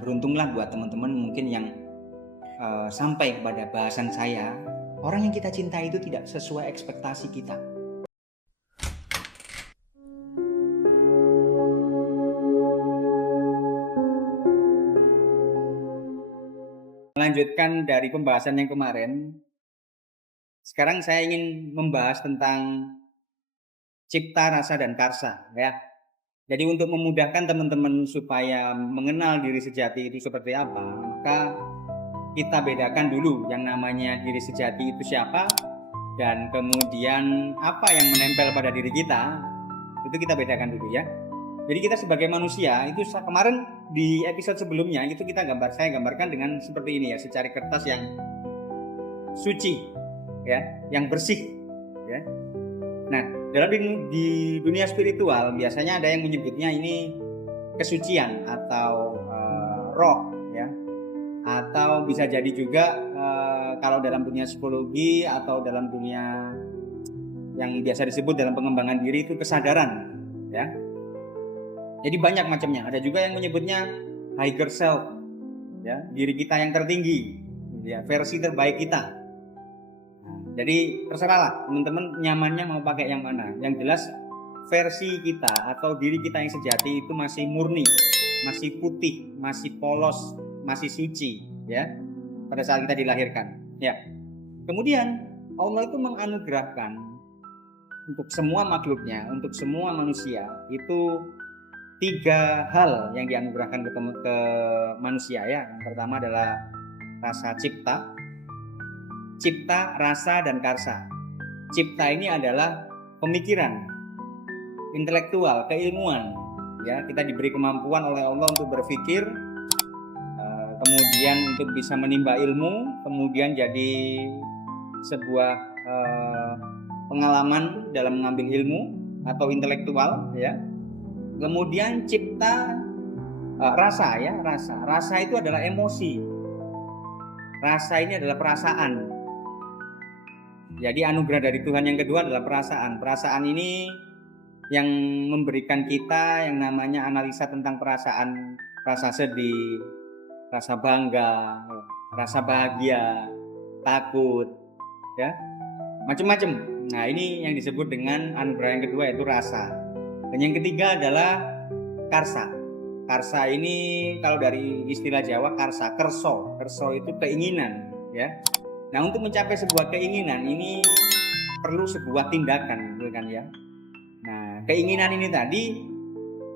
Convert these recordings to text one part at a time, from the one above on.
beruntunglah buat teman-teman mungkin yang sampai pada bahasan saya, orang yang kita cintai itu tidak sesuai ekspektasi kita. Melanjutkan dari pembahasan yang kemarin, sekarang saya ingin membahas tentang cipta, rasa, dan karsa, ya. Jadi untuk memudahkan teman-teman supaya mengenal diri sejati itu seperti apa, maka kita bedakan dulu yang namanya diri sejati itu siapa, dan kemudian apa yang menempel pada diri kita, itu kita bedakan dulu ya. Jadi kita sebagai manusia, itu kemarin di episode sebelumnya, itu saya gambarkan dengan seperti ini ya, secari kertas yang suci, ya, yang bersih, ya. Nah, di dunia spiritual biasanya ada yang menyebutnya ini kesucian atau roh, ya, atau bisa jadi juga kalau dalam dunia psikologi atau dalam dunia yang biasa disebut dalam pengembangan diri itu kesadaran, ya. Jadi banyak macamnya. Ada juga yang menyebutnya higher self, ya, diri kita yang tertinggi, ya, versi terbaik kita. Jadi terserahlah teman-teman nyamannya mau pakai yang mana. Yang jelas versi kita atau diri kita yang sejati itu masih murni, masih putih, masih polos, masih suci, ya, pada saat kita dilahirkan. Ya. Kemudian Allah itu menganugerahkan untuk semua makhluknya, untuk semua manusia itu 3 hal yang dianugerahkan ke manusia, ya. Yang pertama adalah rasa cipta, rasa, dan karsa. Cipta ini adalah pemikiran, intelektual, keilmuan. Ya, kita diberi kemampuan oleh Allah untuk berpikir, kemudian untuk bisa menimba ilmu, kemudian jadi sebuah pengalaman dalam mengambil ilmu atau intelektual, ya. Kemudian cipta rasa, ya, rasa. Rasa itu adalah emosi. Rasa ini adalah perasaan. Jadi anugerah dari Tuhan yang kedua adalah perasaan. Perasaan ini yang memberikan kita yang namanya analisa tentang perasaan, rasa sedih, rasa bangga, rasa bahagia, takut, ya, macam-macam. Nah, ini yang disebut dengan anugerah yang kedua, yaitu rasa. Dan yang ketiga adalah karsa. Karsa ini kalau dari istilah Jawa karsa, kerso itu keinginan, ya. Nah, untuk mencapai sebuah keinginan ini perlu sebuah tindakan, gitu kan, ya. Nah, keinginan ini tadi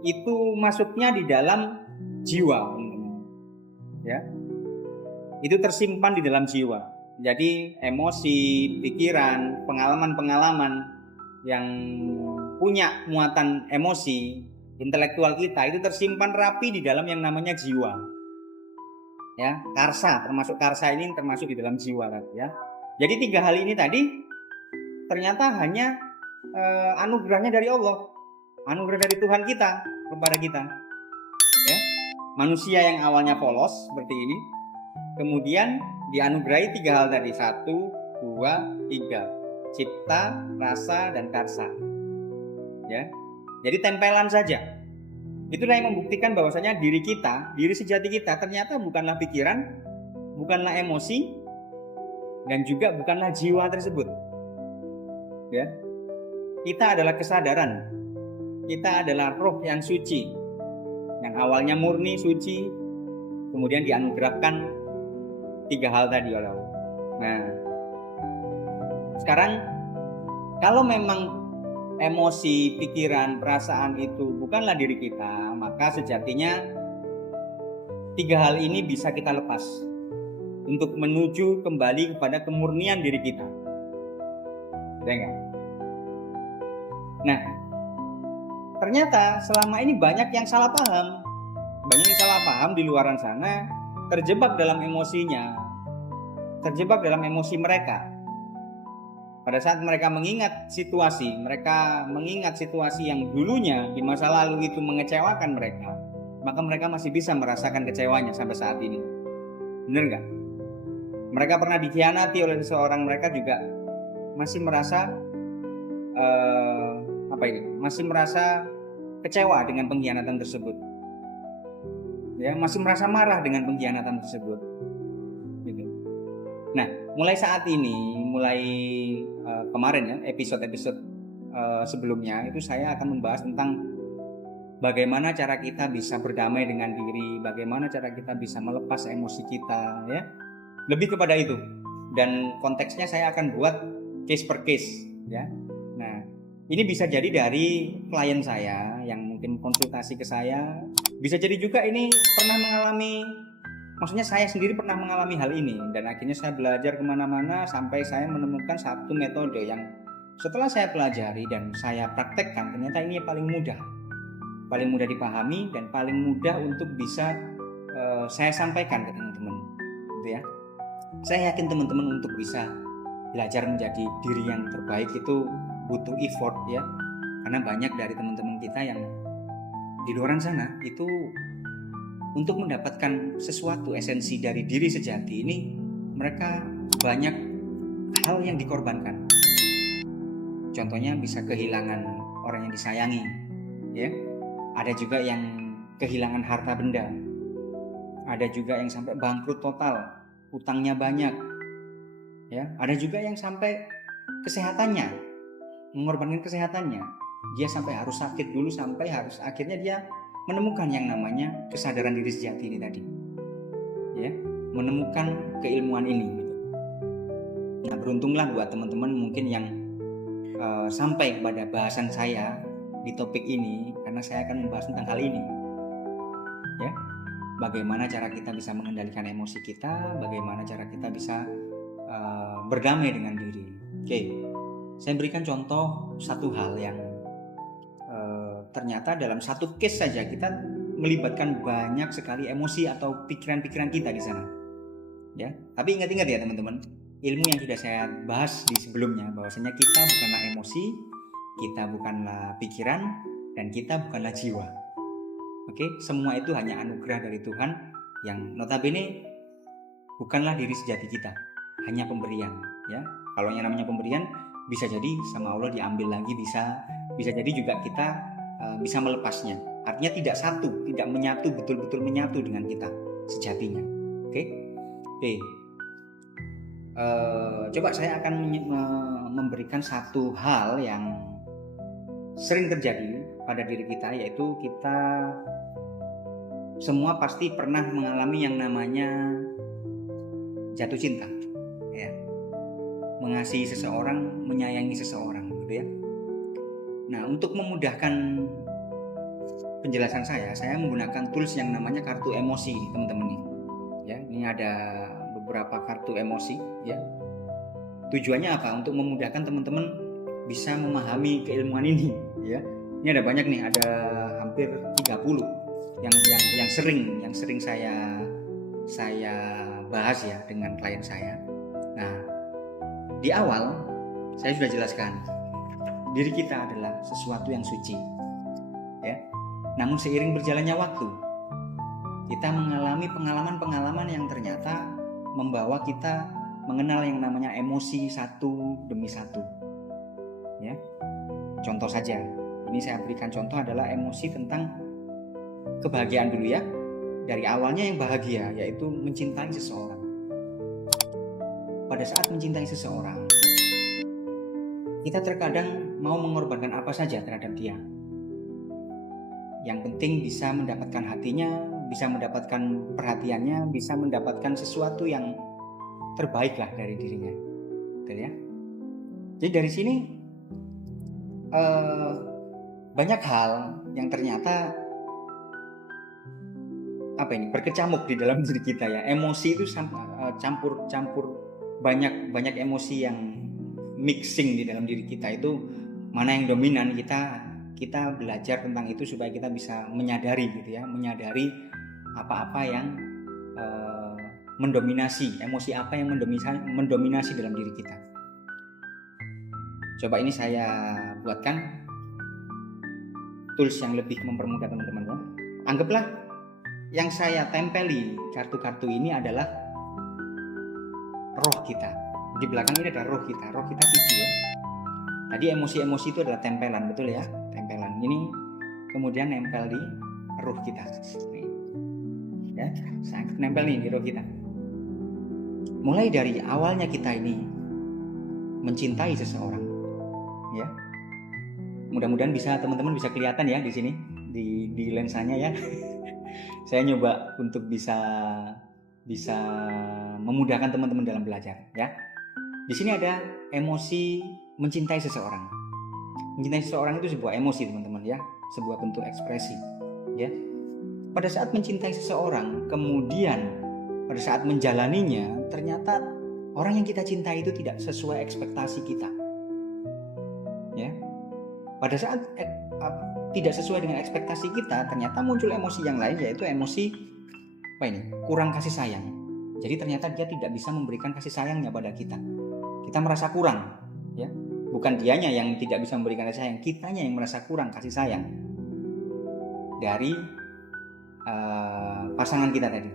itu masuknya di dalam jiwa, ya. Itu tersimpan di dalam jiwa. Jadi emosi, pikiran, pengalaman-pengalaman yang punya muatan emosi, intelektual kita itu tersimpan rapi di dalam yang namanya jiwa. Ya, karsa, termasuk karsa ini termasuk di dalam jiwa, ya. Jadi 3 hal ini tadi ternyata hanya anugerahnya dari Allah, anugerah dari Tuhan kita kepada kita, ya. Manusia yang awalnya polos seperti ini, kemudian dianugerahi 3 hal tadi, 1, 2, 3, cipta, rasa, dan karsa, ya. Jadi tempelan saja. Itulah yang membuktikan bahwasanya diri kita, diri sejati kita ternyata bukanlah pikiran, bukanlah emosi, dan juga bukanlah jiwa tersebut. Ya. Kita adalah kesadaran. Kita adalah roh yang suci. Yang awalnya murni, suci, kemudian dianugerahkan 3 hal tadi oleh Allah. Nah, sekarang kalau memang emosi, pikiran, perasaan itu bukanlah diri kita, maka sejatinya 3 hal ini bisa kita lepas untuk menuju kembali kepada kemurnian diri kita. Enggak? Nah, ternyata selama ini banyak yang salah paham. Banyak yang salah paham di luaran sana, terjebak dalam emosinya, terjebak dalam emosi mereka. Pada saat mereka mengingat situasi yang dulunya di masa lalu itu mengecewakan mereka, maka mereka masih bisa merasakan kecewanya sampai saat ini. Benar nggak? Mereka pernah dikhianati oleh seseorang, mereka juga masih merasa masih merasa kecewa dengan pengkhianatan tersebut. ya, masih merasa marah dengan pengkhianatan tersebut. Gitu. Nah, mulai saat ini, mulai kemarin ya, episode-episode sebelumnya itu saya akan membahas tentang bagaimana cara kita bisa berdamai dengan diri, bagaimana cara kita bisa melepas emosi kita, ya. Lebih kepada itu. Dan konteksnya saya akan buat case per case, ya. Nah, ini bisa jadi dari klien saya yang mungkin konsultasi ke saya, bisa jadi juga ini pernah mengalami, maksudnya saya sendiri pernah mengalami hal ini, dan akhirnya saya belajar kemana-mana sampai saya menemukan satu metode yang setelah saya pelajari dan saya praktekkan, ternyata ini paling mudah dipahami dan paling mudah untuk bisa saya sampaikan ke teman-teman, gitu ya. Saya yakin teman-teman untuk bisa belajar menjadi diri yang terbaik itu butuh effort, ya, karena banyak dari teman-teman kita yang di luar sana itu untuk mendapatkan sesuatu esensi dari diri sejati ini, mereka banyak hal yang dikorbankan. Contohnya bisa kehilangan orang yang disayangi, ya. Ada juga yang kehilangan harta benda. Ada juga yang sampai bangkrut total, utangnya banyak. Ya, ada juga yang sampai kesehatannya, mengorbankan kesehatannya. Dia sampai harus sakit dulu sampai harus akhirnya dia menemukan yang namanya kesadaran diri sejati ini tadi. Ya, menemukan keilmuan ini. Nah, beruntunglah buat teman-teman mungkin yang sampai pada bahasan saya di topik ini, karena saya akan membahas tentang hal ini, ya, bagaimana cara kita bisa mengendalikan emosi kita, bagaimana cara kita bisa berdamai dengan diri. Oke, saya berikan contoh satu hal yang ternyata dalam satu case saja kita melibatkan banyak sekali emosi atau pikiran-pikiran kita di sana, ya. Tapi ingat-ingat ya teman-teman, ilmu yang sudah saya bahas di sebelumnya, bahwasanya kita bukanlah emosi, kita bukanlah pikiran, dan kita bukanlah jiwa. Oke, semua itu hanya anugerah dari Tuhan yang notabene bukanlah diri sejati kita, hanya pemberian, ya. Kalau yang namanya pemberian bisa jadi sama Allah diambil lagi, bisa jadi juga kita bisa melepasnya. Artinya tidak satu, tidak menyatu, betul-betul menyatu dengan kita sejatinya. Oke. Coba saya akan memberikan satu hal yang sering terjadi pada diri kita, yaitu kita semua pasti pernah mengalami yang namanya jatuh cinta, ya, mengasihi seseorang, menyayangi seseorang, gitu ya. Nah, untuk memudahkan penjelasan saya menggunakan tools yang namanya kartu emosi, teman-teman nih. Ya, ini ada beberapa kartu emosi, ya. Tujuannya apa? Untuk memudahkan teman-teman bisa memahami keilmuan ini, ya. Ini ada banyak nih, ada hampir 30 yang sering saya bahas ya dengan klien saya. Nah, di awal saya sudah jelaskan diri kita adalah sesuatu yang suci, ya. Namun seiring berjalannya waktu, kita mengalami pengalaman-pengalaman yang ternyata membawa kita mengenal yang namanya emosi satu demi satu, ya. Contoh saja, ini saya berikan contoh adalah emosi tentang kebahagiaan dulu, ya. Dari awalnya yang bahagia, yaitu mencintai seseorang. Pada saat mencintai seseorang, kita terkadang mau mengorbankan apa saja terhadap dia. Yang penting bisa mendapatkan hatinya, bisa mendapatkan perhatiannya, bisa mendapatkan sesuatu yang terbaik lah dari dirinya, betul ya. Jadi dari sini banyak hal yang ternyata berkecamuk di dalam diri kita, ya. Emosi itu campur banyak emosi yang mixing di dalam diri kita. Itu mana yang dominan, kita belajar tentang itu supaya kita bisa menyadari, gitu ya, menyadari apa-apa yang mendominasi, emosi apa yang mendominasi dalam diri kita. Coba ini saya buatkan tools yang lebih mempermudah teman-teman, ya. Anggaplah yang saya tempeli kartu-kartu ini adalah roh kita. Di belakang ini ada roh kita suci, ya. Tadi emosi-emosi itu adalah tempelan, betul ya, tempelan. Ini kemudian nempel di roh kita. ya, sangat nempel nih di roh kita. Mulai dari awalnya kita ini mencintai seseorang, ya. Mudah-mudahan teman-teman bisa kelihatan ya di sini di lensanya ya. Saya nyoba untuk bisa memudahkan teman-teman dalam belajar ya. Di sini ada emosi mencintai seseorang. Mencintai seseorang itu sebuah emosi teman-teman ya, sebuah bentuk ekspresi ya. Pada saat mencintai seseorang, kemudian pada saat menjalaninya, ternyata orang yang kita cintai itu tidak sesuai ekspektasi kita ya. Pada saat tidak sesuai dengan ekspektasi kita, ternyata muncul emosi yang lain, yaitu emosi kurang kasih sayang. Jadi ternyata dia tidak bisa memberikan kasih sayangnya pada kita. Kita merasa kurang ya. Bukan dianya yang tidak bisa memberikan kasih sayang, kitanya yang merasa kurang kasih sayang dari pasangan kita tadi.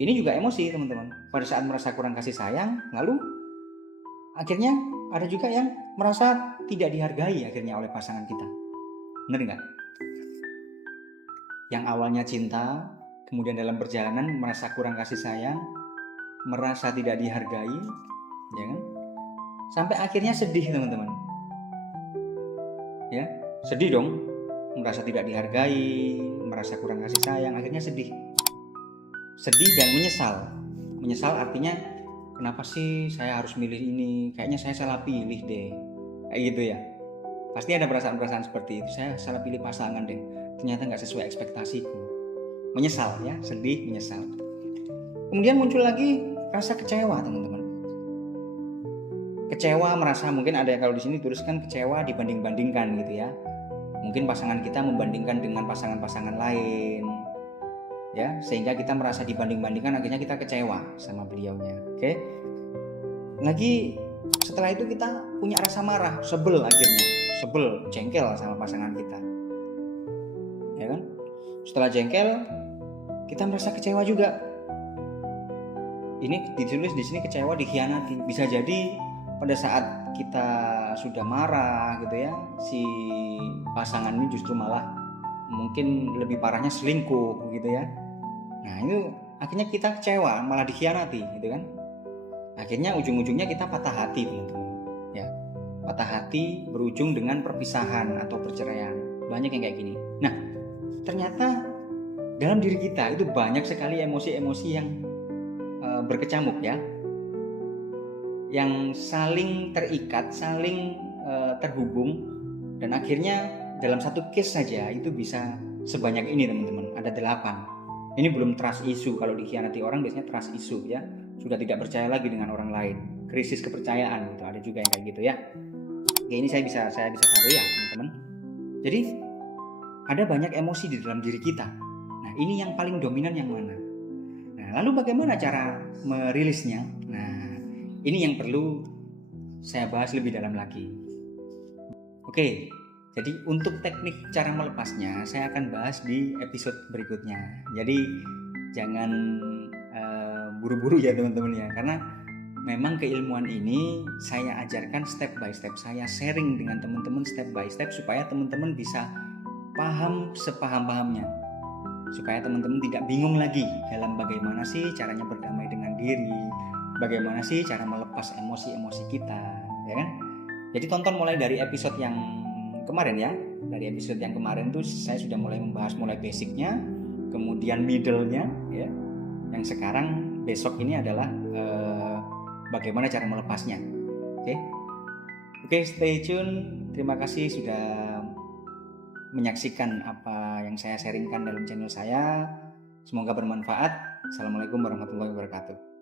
Ini juga emosi teman-teman. Pada saat merasa kurang kasih sayang, lalu akhirnya ada juga yang merasa tidak dihargai akhirnya oleh pasangan kita. Benar nggak? Yang awalnya cinta, kemudian dalam perjalanan merasa kurang kasih sayang, merasa tidak dihargai, ya kan? Sampai akhirnya sedih teman-teman. Ya, sedih dong. Merasa tidak dihargai, merasa kurang kasih sayang, akhirnya sedih. Sedih dan menyesal. Menyesal artinya, kenapa sih saya harus milih ini? Kayaknya saya salah pilih deh. Kayak gitu ya. Pasti ada perasaan-perasaan seperti itu. Saya salah pilih pasangan deh. Ternyata nggak sesuai ekspektasiku. Menyesal ya, sedih, menyesal. Kemudian muncul lagi rasa kecewa teman-teman. Kecewa, merasa mungkin ada yang kalau di sini tuliskan kecewa dibanding-bandingkan gitu ya. Mungkin pasangan kita membandingkan dengan pasangan-pasangan lain. Ya, sehingga kita merasa dibanding-bandingkan, akhirnya kita kecewa sama beliaunya. Oke. Lagi setelah itu kita punya rasa marah, sebel akhirnya. Sebel, jengkel sama pasangan kita. Ya kan? Setelah jengkel, kita merasa kecewa juga. Ini ditulis di sini kecewa dikhianati. Bisa jadi pada saat kita sudah marah gitu ya, si pasangan ini justru malah mungkin lebih parahnya selingkuh gitu ya. Nah itu akhirnya kita kecewa, malah dikhianati gitu kan. Akhirnya ujung-ujungnya kita patah hati teman-teman ya. Patah hati berujung dengan perpisahan atau perceraian. Banyak yang kayak gini. Nah ternyata dalam diri kita itu banyak sekali emosi-emosi yang berkecamuk ya, yang saling terikat, saling terhubung, dan akhirnya dalam satu case saja itu bisa sebanyak ini teman-teman. Ada 8. Ini belum trust issue. Kalau dikhianati orang biasanya trust issue ya, sudah tidak percaya lagi dengan orang lain, krisis kepercayaan gitu. Ada juga yang kayak gitu ya. Oke, ini saya bisa taruh ya teman-teman. Jadi ada banyak emosi di dalam diri kita. Nah ini yang paling dominan yang mana? Nah lalu bagaimana cara merilisnya? Nah ini yang perlu saya bahas lebih dalam lagi. Oke, jadi untuk teknik cara melepasnya saya akan bahas di episode berikutnya. Jadi jangan buru-buru ya teman-teman ya, karena memang keilmuan ini saya ajarkan step by step. Saya sharing dengan teman-teman step by step supaya teman-teman bisa paham sepaham-pahamnya. Supaya teman-teman tidak bingung lagi dalam bagaimana sih caranya berdamai dengan diri, bagaimana sih cara melepas emosi-emosi kita, ya kan? Jadi tonton mulai dari episode yang kemarin ya. Dari episode yang kemarin tuh saya sudah mulai membahas mulai basicnya, kemudian middle-nya ya. Yang sekarang besok ini adalah bagaimana cara melepasnya. Oke, stay tune. Terima kasih sudah menyaksikan apa yang saya sharingkan dalam channel saya. Semoga bermanfaat. Assalamualaikum warahmatullahi wabarakatuh.